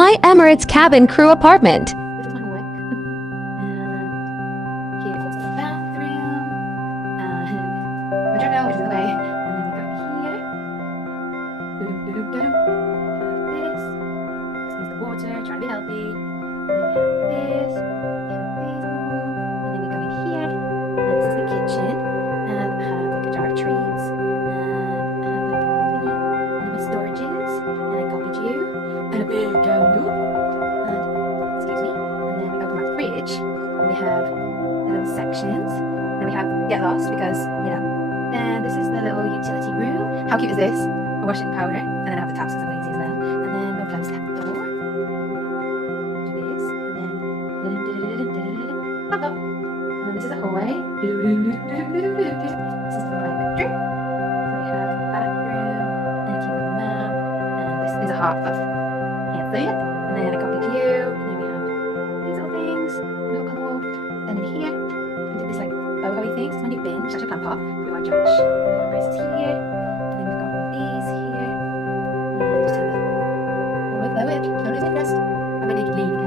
My Emirates cabin crew apartment. This is my hallway. And here is the bathroom. And my journal, which is in the way. And then we go here. Doo-doo-doo-doo-doo. We have this. This is the water, trying to be healthy. And then we have this. We have these on the wall. And then we go in here. And this is the kitchen. And I have like a jar of treats. And I have like a thingy. And then my storages. And I copied you. And a big candle. Excuse me. And then we open our fridge. And we have the little sections. And we have get lost because, you know. And this is the little utility room. How cute is this? A washing powder. And then I have the taps because I'm lazy as well. And then we'll close that door. Do this. And then pop up. And then this is a hallway. This is my bedroom. So we have a bathroom. And a cute little map. And this is a heart, but can't see it. And then a copied view. And then we have these little things. Look on the wall. And in here, we did this like boho-y thing. It's my new bin, which is actually a plant pot. We want George. And braces here. And then we've got one of these here. And just turn the lower it. Don't lose interest. I'm a naked lady.